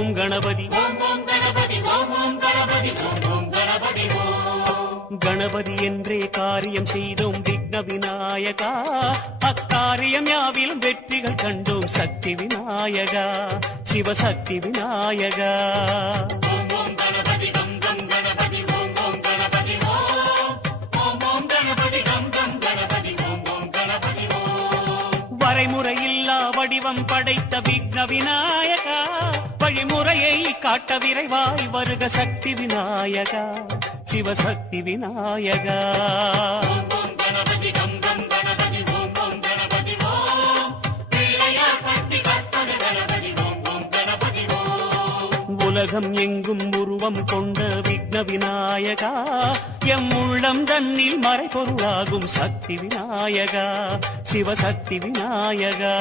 ஓம் கணபதி கணபதி என்றே காரியம் செய்தோம் விக்ன விநாயகா. அக்காரியம் யாவிலும் வெற்றிகள் கண்டோம் சக்தி விநாயகா, சிவசக்தி விநாயகா. வரைமுறையில்லா வடிவம் படைத்த விக்ன விநாயகா, வழிமுறையை காட்ட விரைவாய் வருக சக்தி விநாயகா, சிவசக்தி விநாயகா. உலகம் எங்கும் உருவம் கொண்ட விக்ன விநாயகா, எம் உள்ளம் தன்னில் மறைபொருளாகும் சக்தி விநாயகா, சிவசக்தி விநாயகா.